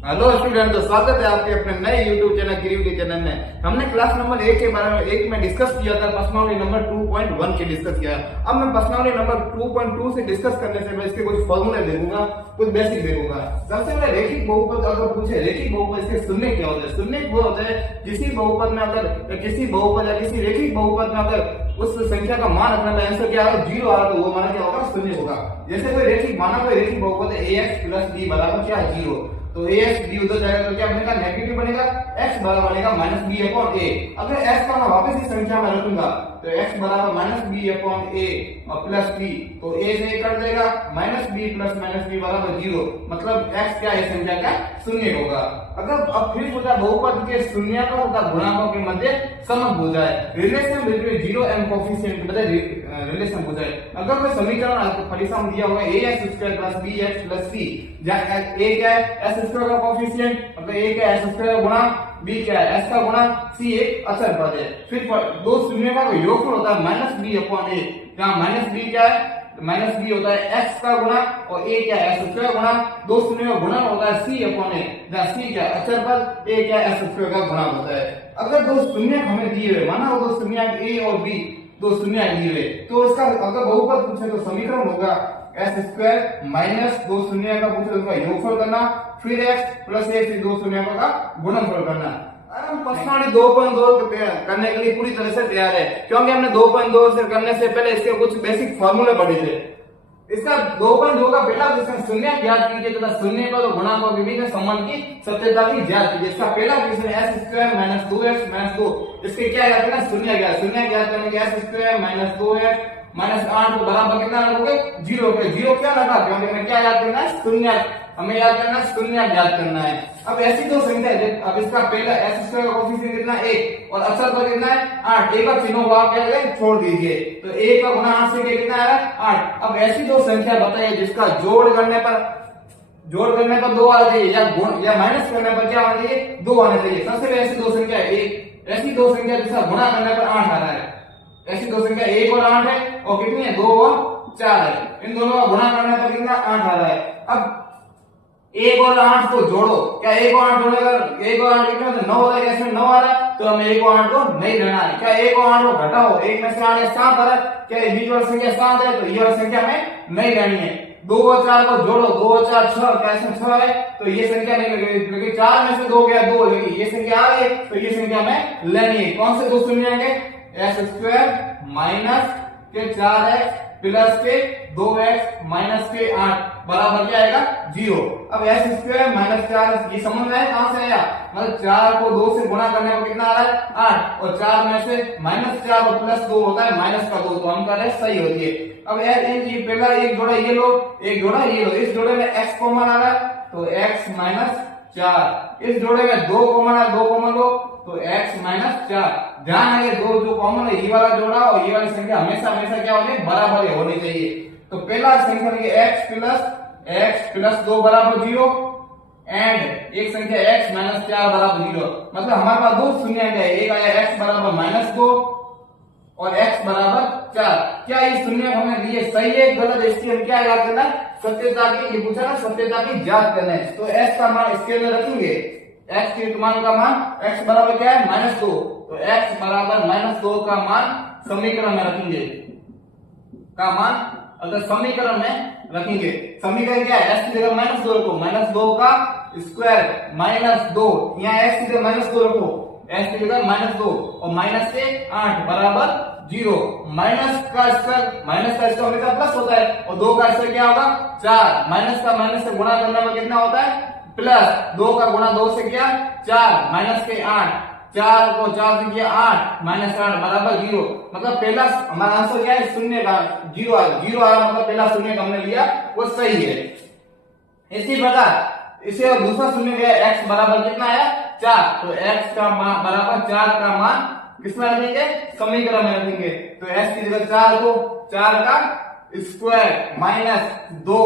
Hello student, तो स्वागत है आपके अपने नए यूट्यूब चैनल क्रिएटिव चैनल में। हमने क्लास नंबर 1 के बारे में एक में डिस्कस किया था, प्रश्नावली नंबर 2.1 के डिस्कस किया। अब मैं प्रश्नावली नंबर 2.2 से डिस्कस करने से मैं इसके कुछ फॉर्मूले देखूंगा, कुछ बेसिक देखूंगा। सबसे पहले रेखिक बहुपद अगर पूछे, रेखिक बहुपद इसके शून्य क्या होता है? शून्य वो होता है किसी बहुपद में अगर किसी बहुपद या किसी रेखिक बहुपद में अगर उस संख्या का मान रखना है, आंसर क्या है 0 आ रहा तो वो माना क्या होगा? शून्य होगा। जैसे कोई रेखिक माना कोई रेखिक बहुपद है ax + b बराबर क्या है 0, तो ax b उधर जाएगा तो क्या बनेगा? नेगेटिव बनेगा। x बराबर बनेगा -b/a। अगर x का मैं वापस इस संख्या में रखूंगा तो x बराबर -b/a और प्लस b, तो a से a कट जाएगा, -b + -b बराबर 0, मतलब x क्या है संख्या का शून्य होगा। अगर अब फिर पूछा बहुपद के शून्याकों तथा गुणाकों के मध्य समभुज है, रिलेशन बिटवीन 0 एंड कोएफिशिएंट मतलब रिलेशन पूछा है। अगर कोई समीकरण आपको परीक्षा में दिया होगा ax² + bx + c, जहां a क्या है? s² का कोएफिशिएंट, मतलब a क्या है? s² गुणा b क्या है? s का गुणा c एक अचर पद है। फिर दो शून्य का योगफल होता है -b/a, जहां -b क्या है? -b होता है x का गुणा और a क्या है? s² गुणा, दो शून्य का गुणन होता है c/a, जहां c क्या है? अचर पद, a क्या है? s² का गुणा होता है। अगर दो शून्य हमें दिए हुए, माना वो दो शून्य a और b, दो शून्य दिए हुए, तो उसका अगर बहुपद पूछे तो समीकरण होगा s² माइनस दो शून्य का पूछे तो उसका योगफल करना, फिर x + a फिर दो शून्य का गुणनफल करना। हम प्रश्नावली 2.2 करने के लिए पूरी तरह से तैयार है, क्योंकि हमने 2.2 से करने से पहले इसके कुछ बेसिक फार्मूले पढ़े थे। इसका 2.2 का पहला क्वेश्चन शून्य ज्ञात कीजिए तथा शून्य को और गुणाकों के बीच संबंध की सत्यता की ज्ञात कीजिए। इसका पहला क्वेश्चन s² - 2x - 2, इसके क्या ज्ञात करना? शून्य ज्ञात करने के s² - 2x - 8 को बराबर कितना रखोगे? 0 के। 0 क्या लगा? क्योंकि हमें क्या याद करना है? शून्य। हमें याद करना है शून्य ज्ञात करना है। अब ऐसी दो संख्या है, अब इसका पहला s² का कोएफिशिएंट कितना 1 और अचर पर कितना है 8, एक का चिन्ह वहां क्या है छोड़ दीजिए, तो 1 का गुणा 8 से कितना है 8। अब ऐसी दो संख्या बताइए जिसका जोड़ करने पर 2 आना चाहिए या गुण या माइनस करने पर क्या आना चाहिए? 2 आना चाहिए। सबसे पहले ऐसी दो संख्या ऐसी दो संख्या जिसका गुणा करने पर 8 आ रहा है। ऐसी दो संख्या 1 और 8 है, और कितनी है? 2 और 4 है। इन दोनों का गुणा करने पर कितना 8 आ रहा है। अब 1 और 8 को जोड़ो, क्या 1 और 8 जोड़ेगा? 1 और 8 कितना 9 हो जाएगा, इसमें 9 आ रहा है, तो हमें 1 और 8 को नहीं लेना है। क्या 1 और 8 को घटाओ, 1 में से 8 7 आ रहा है, क्या ये बीच वाली संख्या 7 है, तो ये वाली संख्या हमें नहीं लेनी है। 2 और 4 को जोड़ो, 2 और 4 6, क्या इसमें 6 है, तो ये संख्या नहीं लगेगी, क्योंकि 4 में से 2 गया 2 लगेगी, ये संख्या आ रही है, तो ये संख्या हमें लेनी है। कौन से दो शून्य आएंगे? s² माइनस के 4x प्लस के 2x माइनस के 8 बराबर क्या आएगा? 0। अब s² - 4 ये समझ में आया? कहां से आया? मतलब 4 को 2 से गुणा करने पर कितना आ रहा है 8, और 4 में से -4 और +2 होता है -2, तो हम कर रहे हैं सही होती है। अब ये पहला एक जोड़ा ये लो, एक जोड़ा ये लो, इस जोड़े में x कॉमन आ रहा है तो x - 4, इस जोड़े में 2 कॉमन है, 2 कॉमन लो तो x - 4। ध्यान है ये दो जो कॉमन है, ये वाला जोड़ा और ये वाली संख्या हमेशा क्या होनी है? बराबर होनी चाहिए। तो पहला संख्या x + 2 बराबर 0 एंड एक संख्या x - 4 बराबर 0, मतलब हमारे पास दो शून्य है, एक आया x बराबर -2 और x बराबर 4। क्या ये शून्य हमने लिए सही है गलत? इसकी हम क्या याद करना है? सत्यता की, ये पूछा ना सत्यता की जांच करना है। तो x का मान स्केल में रखेंगे, x के मान का मान x बराबर क्या है? -2, तो x बराबर -2 का मान समीकरण में रखेंगे, का मान अगर समीकरण में रखेंगे, समीकरण क्या है? x की जगह -2 रखो, -2 का स्क्वायर -2, यहाँ x की जगह -2 रखो, x की जगह -2 और माइनस से 8 बराबर 0। माइनस का स्क्वायर हमेशा प्लस होता है, और 2 का स्क्वायर क्या होगा? 4, माइनस का माइनस से गुणा करने में कितना होता है? प्लस 2 का गुणा 2 से क्या 4 माइनस के 8, 4 को 4 से किया 8 -8 बराबर 0, मतलब पहला हमारा आंसर क्या है? शून्य का 0 आ रहा, मतलब पहला शून्य हमने लिया वो सही है। इसी प्रकार इसे और दूसरा शून्य लिया, x बराबर कितना आया? 4, तो x का मान बराबर 4 का मान किसमें रखेंगे? समीकरण में रखेंगे। तो x की जगह 4 को 4 का स्क्वायर -2,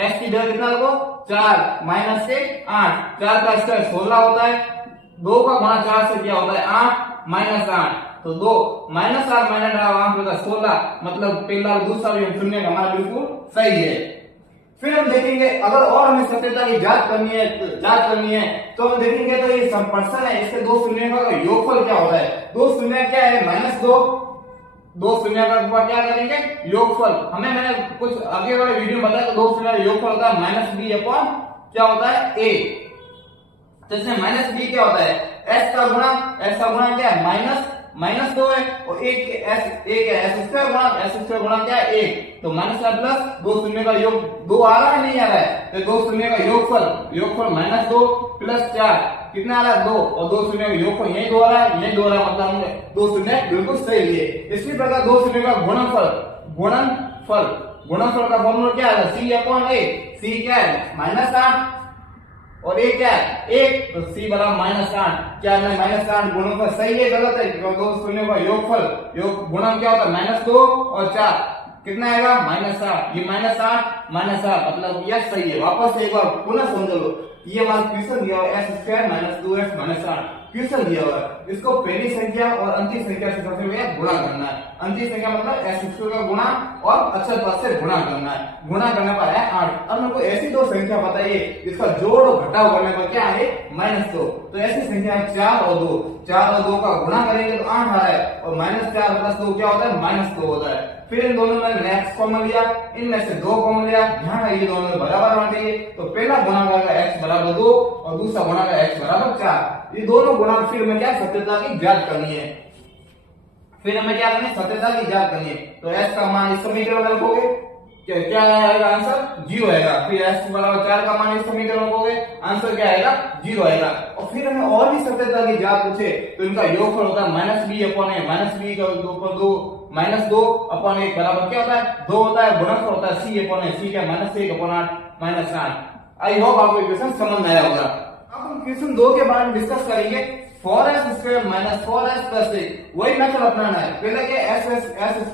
x की जगह कितना रखो? 4 माइनस के 8, 4 का स्क्वायर 16 होता है, 2 का गुणा 4 से क्या होता है? 8 -8, तो 2 -8 -8 होता है 16, मतलब पहला और दूसरा भी शून्य हमारा बिल्कुल सही है। फिर हम देखेंगे अगर और हमें सत्यता की जांच करनी है तो हम देखेंगे तो ये समप्रश्न है, इसके दो शून्य का योगफल क्या होता है। दो शून्य क्या है, -2, दो शून्य का क्या करेंगे, योगफल। मैंने कुछ आगे वाले वीडियो में बताया तो दो शून्य का योगफल होता है -b अपॉन क्या होता है, a। तो इसमें -b क्या होता है, s का गुणा क्या है, -2 है और एक है s स्क्वायर गुणा क्या है 1, तो माइनस का प्लस दो शून्य का योग, 2 आ रहा है नहीं आ रहा है, तो दो शून्य का योगफल -2 प्लस 4 कितना आ रहा है 2, और दो शून्य का योगफल यही 2 आ रहा है, यही 2 आ रहा है, मतलब हमने दो शून्य बिल्कुल सही लिए। इसी प्रकार दो शून्य का गुणनफल का फॉर्मूला क्या है, c अपॉन a। c क्या है -8 और a क्या है 1, तो c बराबर -8। क्या है -8 गुणनफल सही है गलत है, दो शून्यों का योगफल गुणन क्या होता है -2 और 4 कितना आएगा -8, ये -8 मतलब यह सही है। वापस से एक बार पुनः समझ लो, ये हमारा क्वेश्चन दिया हुआ है s² - 2x - 8 क्वेश्चन दिया हुआ है, इसको पहली संख्या और अंतिम संख्या से सबसे पहले गुणा करना है। अंतिम संख्या मतलब s² का गुणा और अक्षर पद से गुणा करना है, गुणा करने पर है 8। अब मेरे को ऐसी दो संख्या बताइए जिसका जोड़ और घटाव करने पर क्या है -2, तो ऐसी संख्या 4 और 2 का गुणा करेंगे तो 8 आ रहा है, और -4 + 2 क्या होता है -2 होता है। फिर इन दोनों में x कॉमन लिया, इनमें से 2 कॉमन लिया, ध्यान है ये दोनों में बराबर बांटेंगे, तो पहला गुणा करेगा x बराबर 2 और दूसरा गुणा करेगा x बराबर 4। ये दोनों गुणा फिर हमें क्या सत्यता की जांच करनी है, सत्यता की जांच करनी है। तो s का मान इस समीकरण में रखोगे, क्या आएगा आंसर 0 आएगा। फिर s बराबर 4 का मान इस समीकरण में रखोगे, आंसर क्या आएगा 0 आएगा। और फिर हमें और भी सत्यता की जांच पूछे तो इनका योगफल होता है -b अपॉन a, -b का 2 अपॉन 1 बराबर क्या होता है 2 होता है, गुणनफल होता है c अपॉन a, c क्या -1 अपॉन 8 आई होप आपको क्वेश्चन समझ में आया होगा। अब हम क्वेश्चन 2 के बारे में डिस्कस करेंगे। 4s² - 4s + 1 वही मेथड अपनाना है। पहले क्या s²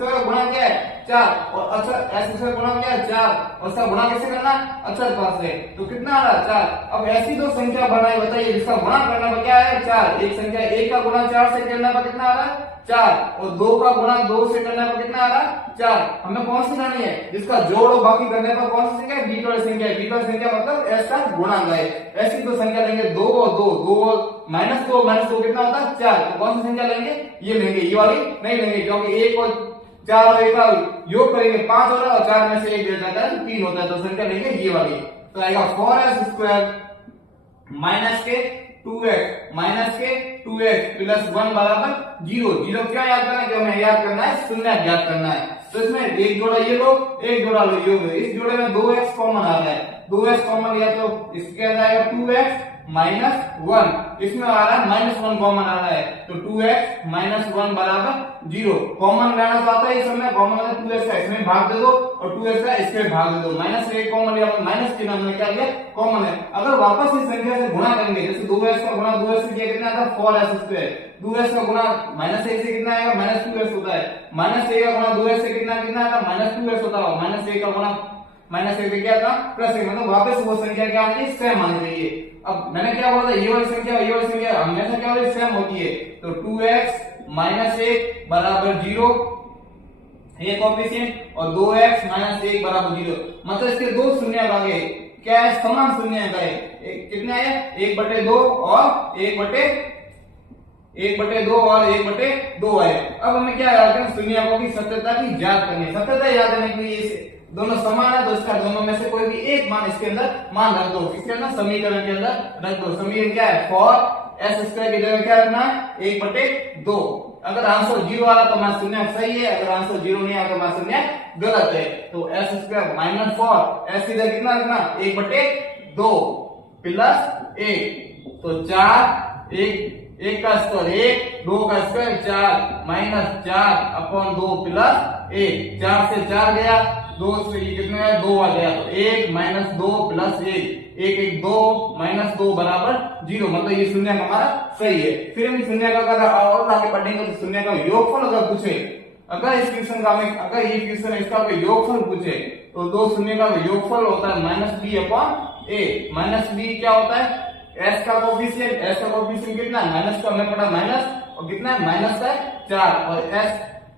का गुणा क्या है 4 और अक्षर s² गुणा क्या है 4 और उसका गुणा कैसे करना है अक्षर पद से, तो कितना आ रहा है 4। अब ऐसी दो संख्या बनाई, बताइए जिसका गुणा करने पर क्या है 4। एक संख्या 1 का गुणा 4 से करने पर कितना आ रहा है 4 और 2 का गुणा 2 से करने पर कितना आ रहा है 4। हमें कौन सी करनी है, जिसका जोड़ और बाकी करने पर कौन सी संख्या है, बीच वाली संख्या मतलब s का गुणांक है। ऐसी दो संख्या लेंगे 2 और 2 -2 कितना होता है 4, तो कौन सी संख्या लेंगे, ये लेंगे, ये वाली नहीं लेंगे, क्योंकि 1 और 4 और 1 का योग करेंगे 5 होता है और 4 में से 1 गिर जाता है तो 3 होता है, तो संख्या लेंगे ये वाली। तो आएगा 4s² -2x प्लस 1 बराबर 0। क्या याद करना है, हमें याद करना है शून्य ज्ञात करना है। तो इसमें एक जोड़ा ये लो, एक जोड़ा लो, योग इस जोड़े में 2x कॉमन आ रहा है, 2x कॉमन लिया तो इसके आ जाएगा 2x -1, इसमें आ रहा है -1 कॉमन आ रहा है, तो 2x -1 बराबर 0। कॉमन लेना चाहता है, इसमें कॉमन है 2x का इसमें भाग दे दो और 2x का इसमें भाग दे दो, -1 कॉमन लिया माइनस चिन्ह हमने क्या लिया कॉमन है। अगर वापस इस संख्या से गुणा करेंगे, जैसे 2x का गुणा 2x से किया कितना आता है 4s², 2x का गुणा -1 से कितना आएगा -2x होता है, -1 का गुणा 2x से कितना आता है -2x होता है, -1 का गुणा -1 से क्या था +1, मतलब वापस वो संख्या क्या आनी चाहिए सेम आनी चाहिए। अब मैंने क्या बोला था, ये वाली संख्या हमेशा क्या होती है सेम होती है, तो 2x -1 बराबर 0 ये कोएफिशिएंट और 2x -1 बराबर 0, मतलब इसके दो शून्य आ गए, क्या है समान शून्य आ गए, कितने आए 1/2 और 1/2 और 1/2 आए। अब हमें क्या याद करना, शून्य की सत्यता की जांच करनी है। सत्यता याद करने के लिए दोनों समान है तो इसका दोनों में से कोई भी एक मान इसके अंदर मान रख दो, इसके अंदर समीकरण के अंदर रख दो। समीकरण क्या है 4s² की जगह क्या रखना है 1/2। अगर आंसर 0 आ रहा तो मान शून्य सही है, अगर आंसर 0 नहीं आया तो मान शून्य गलत है। तो s² -4 s इधर कितना रखना 1/2 प्लस 1, तो 4 1 का स्क्वायर 1, 2 का स्क्वायर 4 -4/2 प्लस 1, 4 से 4 गया, 2 से ये कितने है 2 आ गया, तो 1 -2 प्लस 1 2 -2 बराबर 0, मतलब ये शून्य हमारा सही है। फिर हम शून्य का अगर और आगे बढ़ेंगे तो शून्य का योगफल अगर पूछे, अगर इस क्वेश्चन का हमें अगर ये क्वेश्चन इसका योगफल पूछे तो दो शून्य का योगफल होता है -b/a। -b क्या होता है s का कोएफिशिएंट कितना है, माइनस का हमें पड़ा माइनस और कितना है -4 और s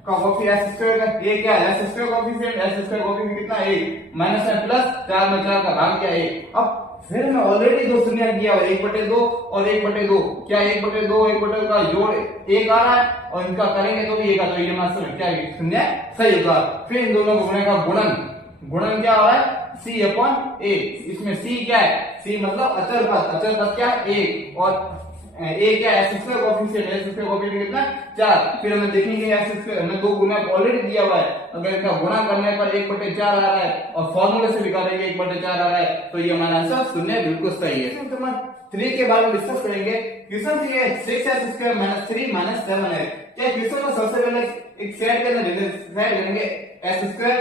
का कोफिशिएंट एस स्क्वायर का ये क्या है एस स्क्वायर कोफिशिएंट कितना 1 माइनस है प्लस 4 में 4 का भाग क्या 1। अब फिर मैं ऑलरेडी दो शून्य किया हुआ 1/2 और 1/2 क्या 1/2 1/2 का जोड़ 1 आ रहा है और इनका करेंगे तो भी 1 आता है। ये हमारा क्या शून्य सही होगा। फिर इन दोनों को गुणे का गुणन क्या हो रहा है c/a। इसमें c क्या है c मतलब अचर पद क्या 1 और a क्या है एस स्क्वायर कोफिशिएंट कितना 4। फिर हमें देखेंगे एस स्क्वायर हमें दो गुना ऑलरेडी दिया हुआ है, अगर इसका गुणा करने पर 1/4 आ रहा है और फॉर्मूले से भी करेंगे 1/4 आ रहा है तो ये हमारा आंसर शून्य बिल्कुल सही है। तो हम 3 के बारे में डिस्कस करेंगे। क्वेश्चन ये 6x स्क्वायर 3 7 है। क्या क्वेश्चन में सबसे पहले एक सेट के अंदर सेट लेंगे एस स्क्वायर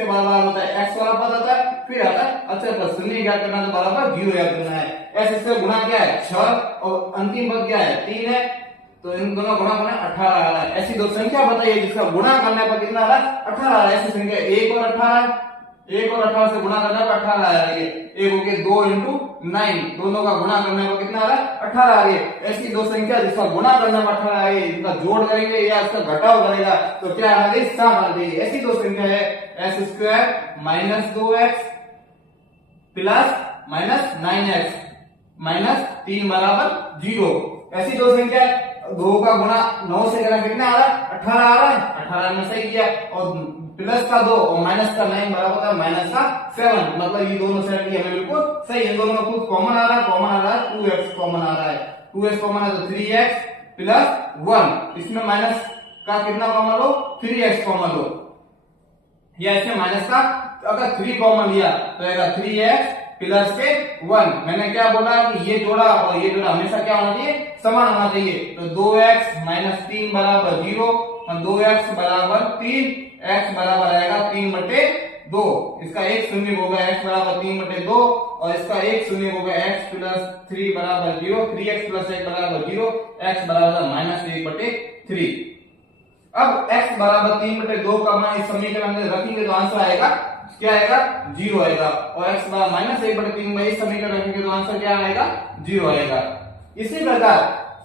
बराबर होता है x वाला पद आता है, फिर आता है अच्छा प्लस शून्य ज्ञात करना तो बराबर 0 याद करना है। एस स्क्वायर गुणा क्या है 6 और अंतिम पद क्या है 3 है, तो इन दोनों गुणा करना 18 आ रहा है। ऐसी दो संख्या बताइए जिसका गुणा करने पर कितना आ रहा है 18 आ रहा है। ऐसी संख्या 1 और 18 से गुणा करने पर 18 आ रही है। एक हो गया 2 into 9 दोनों का गुणा करने पर कितना आ रहा है 18 आ रही है। ऐसी दो संख्या जिसका गुणा करने पर 18 आ रही है, इसका जोड़ करेंगे या इसका घटाव करेगा तो क्या आ रही है 7 आ रही है। ऐसी दो संख्या है S square -2x plus -9x -3 बराबर 0। ऐसी दो संख्या 2 का गुणा 9 से करना कितना आ रहा है 18 आ रहा है। 18 में सही किया और प्लस का 2 और माइनस का 9 बराबर होता है माइनस का 7। मतलब ये दोनों सेट की हमें बिल्कुल सही है। दोनों में कुछ कॉमन आ रहा है 2x कॉमन आ रहा है। 2x कॉमन है तो 3x प्लस 1। इसमें माइनस का कितना कॉमन लो 3x कॉमन लो, या इसमें माइनस का अगर 3 कॉमन लिया तो आएगा 3x प्लस के 1। मैंने क्या बोला कि ये जोड़ा और ये जोड़ा हमेशा क्या होना चाहिए समान होना चाहिए। तो 2x -3 बराबर 0 और 2x बराबर 3 x बराबर आएगा 3/2। इसका एक शून्य होगा x बराबर 3/2 और इसका एक शून्य होगा x प्लस 3 बराबर 0। 3x प्लस 1 बराबर 0, x बराबर -1/3। अब x बराबर 3/2 का मान इस समीकरण में रखेंगे तो आंसर आएगा क्या आएगा 0 आएगा। और x बराबर -1/3 में इस समीकरण रखेंगे तो आंसर क्या आएगा 0 आएगा। इसी प्रकार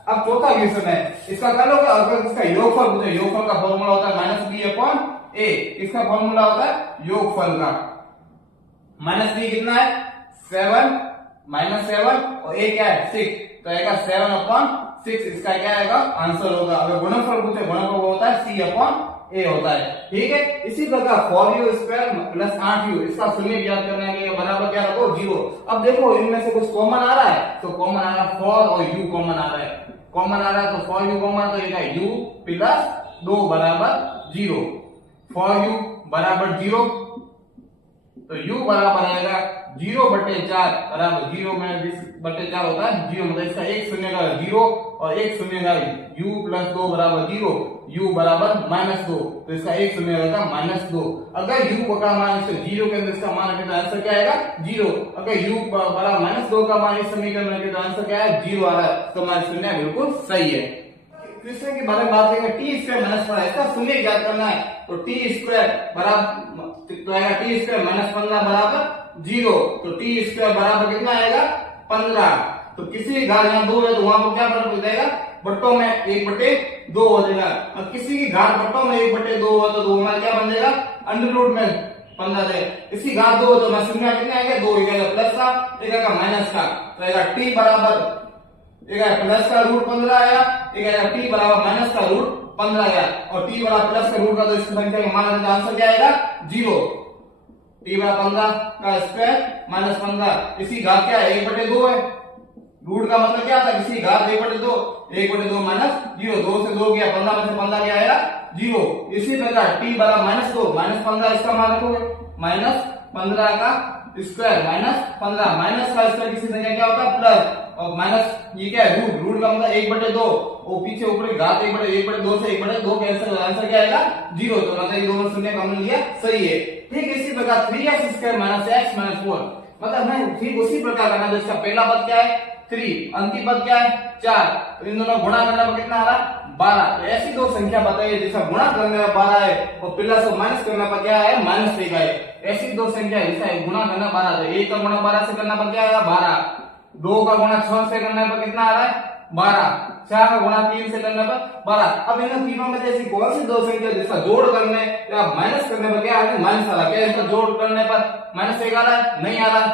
अब चौथा क्वेश्चन है, इसका कर लो अगर इसका योगफल पूछे, योगफल का फॉर्मूला होता है -b/a। इसका फॉर्मूला होता है योगफल का। -b कितना है 7 -7 और a क्या है 6 तो आएगा 7/6। इसका क्या आएगा आंसर होगा। अगर गुणनफल पूछे गुणनफल होता है c/a होता है। ठीक है। इसी प्रकार 4u² प्लस 8u इसका शून्य ज्ञात करने के लिए बराबर क्या रखो 0। अब देखो इनमें से कुछ कॉमन आ रहा है तो कॉमन आ रहा है 4 और u कॉमन आ रहा है। कॉमन आ रहा है तो 4u कॉमन तो ये u प्लस 2 बराबर 0। 4u बराबर 0 तो u बराबर आएगा 0/4 बराबर 0 में 20/4 होता है 0। मतलब इसका एक शून्य का 0 और एक शून्य का u प्लस 2 बराबर 0, u बराबर -2 तो इसका एक शून्य रहता है -2। अगर u का मान इसके 0 के अंदर इसका मान रखे तो आंसर क्या आएगा 0। अगर u बराबर -2 का मान इस समीकरण में रखे तो आंसर क्या है 0 आ रहा है। तो हमारा शून्य बिल्कुल सही है। क्वेश्चन के बारे में बात करेंगे t² -15 इसका शून्य ज्ञात करना है तो t² बराबर तो आएगा t² -15 बराबर 0। तो t² बराबर कितना आएगा 15। तो किसी घात यहाँ 2 है तो वहां पर क्या फर्क हो जाएगा बट्टों में 1/2 हो जाएगा। और किसी की घात बट्टों में 1/2 हो तो 2 हमारा क्या बन जाएगा अंडर रूट में 15 है। इसी घात 2 तो मैं शून्य कितना आएगा 2 आएगा प्लस का एक आएगा माइनस का तो आएगा t बराबर एक आएगा प्लस का रूट 15 आया, एक आएगा t बराबर माइनस का रूट 15 आया और t बराबर प्लस का रूट का तो इस संख्या का मान लेते आंसर क्या आएगा 0। t बराबर 15 का स्क्वायर -15 इसी घात क्या है 1/2 है। रूट का मतलब क्या था किसी घात 1/2 1/2 माइनस 0 2 से 2 गया 15 में से 15 क्या आएगा 0। इसी प्रकार t बराबर -2 -15 इसका मान रखोगे -15 का स्क्वायर -15 माइनस का स्क्वायर किसी संख्या क्या होता है प्लस और माइनस ये क्या है रूट का मतलब 1/2 और पीछे ऊपर घात 1/2 से 1/2 कैंसिल आंसर क्या आएगा 0। तो मतलब ये दोनों शून्य हमने लिया सही है। ठीक इसी प्रकार 3x² -x -4 मतलब हमें ठीक उसी प्रकार करना है। इसका पहला पद क्या है 3 अंतिम पद क्या है 4 तो इन दोनों गुणा करने पर कितना आ रहा 12। तो ऐसी दो संख्या बताइए जिसका गुणा करने पर 12 है और प्लस और माइनस करने पर क्या है -1 है। ऐसी दो संख्या जिसका गुणा करना 12 है। 1 का गुणा 12 से करना पर क्या आएगा 12, 2 का गुणा 6 से करने पर कितना आ रहा है 12, 4 का गुणा 3 से करने पर 12। अब इन तीनों में से ऐसी कौन सी दो संख्या जिसका जोड़ करने या माइनस करने पर क्या आ रहा है, माइनस आ रहा है? क्या इसका जोड़ करने पर माइनस 1 आ रहा है? नहीं आ रहा।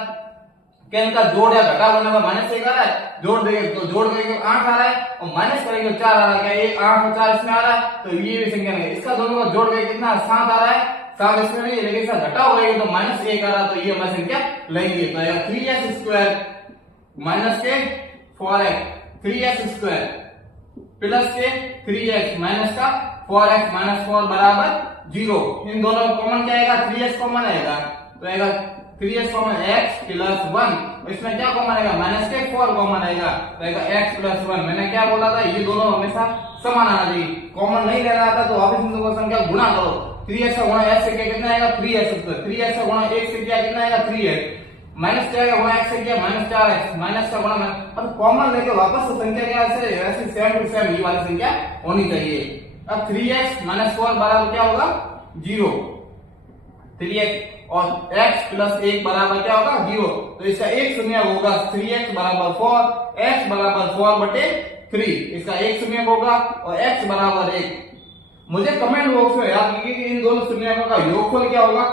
क्या इनका जोड़ या घटाव करने पर माइनस 1 आ रहा है? जोड़ देंगे तो जोड़ करेंगे 8 आ रहा है और माइनस करेंगे तो 4 आ रहा है। क्या ये 8 और 4 इसमें आ रहा है? तो ये भी संख्या नहीं। इसका दोनों का जोड़ करके कितना 7 आ रहा है, 7 इसमें नहीं है, लेकिन इसका घटाव करेंगे तो माइनस 1 आ रहा है, तो ये हमारी संख्या लेंगे। तो आएगा 3x स्क्वायर माइनस के 4x, 3x स्क्वायर प्लस के 3x माइनस का 4x माइनस 4 बराबर 0। इन दोनों का कॉमन क्या आएगा? 3x कॉमन आएगा, तो आएगा 3x कॉमन x प्लस 1। इसमें क्या कॉमन आएगा? माइनस के 4 कॉमन आएगा, तो आएगा x प्लस 1। मैंने क्या बोला था, ये दोनों हमेशा समान आना चाहिए, कॉमन नहीं लेना आता तो वापस इन दोनों संख्या गुणा करो। 3x का गुणा x से क्या कितना आएगा? 3x square. 3x का गुणा 1 से क्या कितना आएगा? 3x। माइनस 4 का गुणा x से क्या? Minus 4x। माइनस का गुणा अब कॉमन लेके वापस तो संख्या क्या ऐसे सेम टू सेम ये वाली संख्या होनी चाहिए। अब 3x माइनस 4 बराबर क्या होगा? 0। 3x और x प्लस 1 बराबर क्या होगा? 0। तो इसका एक शून्य होगा 3x बराबर 4, x बराबर 4 बटे 3। इसका एक शून्य होगा और x बराबर 1। मुझे कमेंट बॉक्स में याद कीजिए कि इन दोनों शून्यों का योगफल क्या होगा,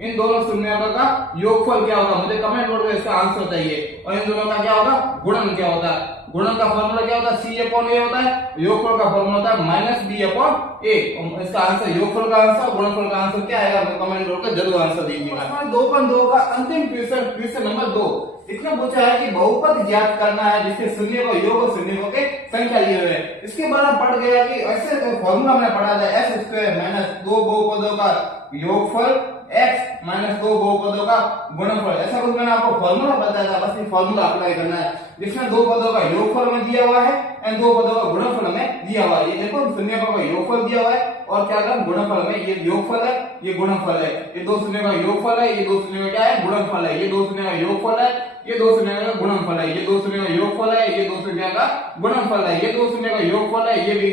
इन दोनों शून्यों का योगफल क्या होगा, मुझे कमेंट बॉक्स में इसका आंसर चाहिए। और इन दोनों का क्या होगा? गुणन क्या होता है? गुणन का फॉर्मूला क्या होता है? c अपॉन a होता है। योगफल का फॉर्मूला होता है माइनस b अपॉन a। इसका आंसर योगफल का आंसर, गुणनफल का आंसर क्या आएगा? कमेंट बॉक्स में जरूर आंसर दीजिएगा। 2.2 का अंतिम क्वेश्चन नंबर 2। इसमें पूछा है कि बहुपद ज्ञात करना है जिसके शून्य को योग और शून्य के संख्या लिए हुए। इसके बारे में पढ़ गया कि ऐसे फॉर्मूला में पढ़ा था x स्क्वायर माइनस 2 बहुपदों का योगफल x माइनस 2 बहुपदों का गुणनफल। ऐसा कुछ मैंने आपको फॉर्मूला बताया था, बस ये फॉर्मूला अप्लाई करना है जिसमें दो पदों का योगफल में दिया हुआ है और दो पदों का गुणनफल में दिया हुआ है। ये देखो शून्य का योगफल दिया हुआ है और क्या कर गुणनफल में ये योगफल है, ये गुणनफल है। ये दो शून्य का योगफल है, ये दो शून्य का क्या है? गुणनफल है। ये दो शून्य का योगफल है, ये दो शून्य का गुणनफल है। ये दो शून्य का योगफल है, ये दो शून्य का गुणनफल है। ये दो शून्य का योगफल है, ये भी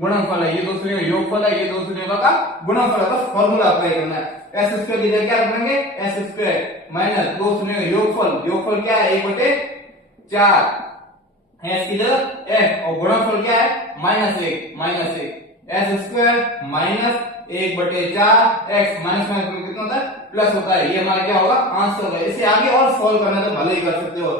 गुणनफल है। ये दो शून्य का योगफल है, ये दो शून्य का गुणनफल है। बस फॉर्मूला अप्लाई करना है। एस स्क्वायर की जगह क्या रखेंगे? एस स्क्वायर माइनस दो शून्य का योगफल, योगफल क्या है? 1/4। एस की जगह एफ और गुणनफल क्या है? -1 S square minus 1/4 x minus minus कितना होता है? प्लस होता है। ये हमारा क्या होगा? आंसर होगा। इसे आगे और सॉल्व करना तो भले ही कर सकते हो।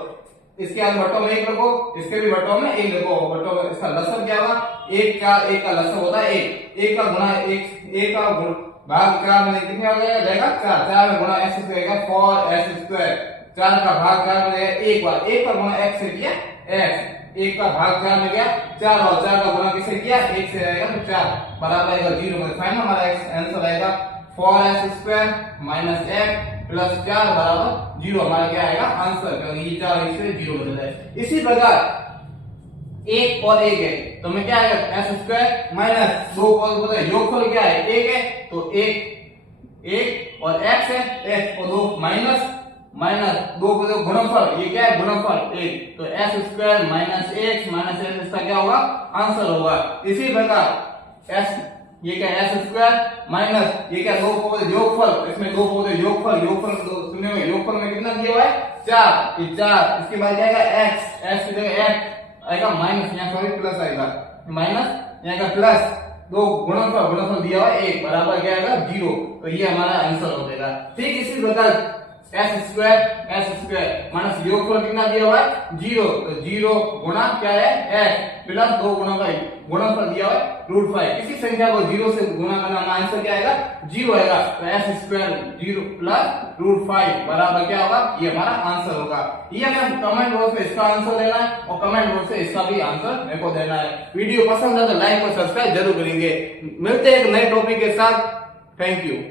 इसके आगे बट्टों में 1 रखो, इसके भी बट्टों में 1 रखो। बट्टों में इसका लसब क्या होगा? 1 4 1 का लसब होता है 1। 1 का गुणा 1 का गुण भाग 4 में कितने हो जाएगा? 4। 4 में गुणा x करेगा 4s स्क्वायर। 4 का भाग 4 में जाएगा 1 बार। 1 का गुणा x से किया x। 1 का भाग 4 में गया 4 और 4 का गुणा किससे किया? 1 से आएगा तो 4 बराबर आएगा 0 में। फाइनल हमारा आंसर आएगा 4s square minus x plus 4 बराबर 0। हमारा क्या आएगा? आंसर, क्योंकि ये 4 इससे 0 बदल जाए। इसी प्रकार 1 और 1 है तो मैं क्या आएगा? s स्क्वायर माइनस 2 और योगफल क्या है? 1 है तो 1 और x है x और 2 माइनस 2 को गुणनफल, ये क्या है? गुणनफल 1। तो s square minus x minus s इसका क्या होगा? आंसर होगा। इसी प्रकार s ये क्या? s स्क्वायर माइनस ये क्या? 2 को योगफल, इसमें 2 को योगफल शून्य में योगफल में कितना दिया हुआ है? 4। ये 4। इसके बाद क्या आएगा? x की जगह x आएगा माइनस, यहाँ सॉरी प्लस आएगा, माइनस यहाँ का प्लस 2 गुणनफल दिया हुआ है 1 बराबर क्या आएगा? 0। तो ये हमारा आंसर हो जाएगा। ठीक इसी प्रकार s स्क्वायर माइनस योगफल कितना दिया हुआ है? 0। तो 0 गुणा क्या है? x प्लस 2 गुणा का गुणनफल दिया हुआ है √5। इसी संख्या को 0 से गुणा करना, हमारा आंसर क्या आएगा? 0 आएगा। तो s स्क्वायर 0 प्लस √5 बराबर क्या होगा? ये हमारा आंसर होगा। ये हमें कमेंट बॉक्स में इसका आंसर देना है और कमेंट बॉक्स में इसका भी आंसर मेरे को देना है। वीडियो पसंद है तो लाइक और सब्सक्राइब जरूर करेंगे। मिलते हैं एक नए टॉपिक के साथ। Thank you.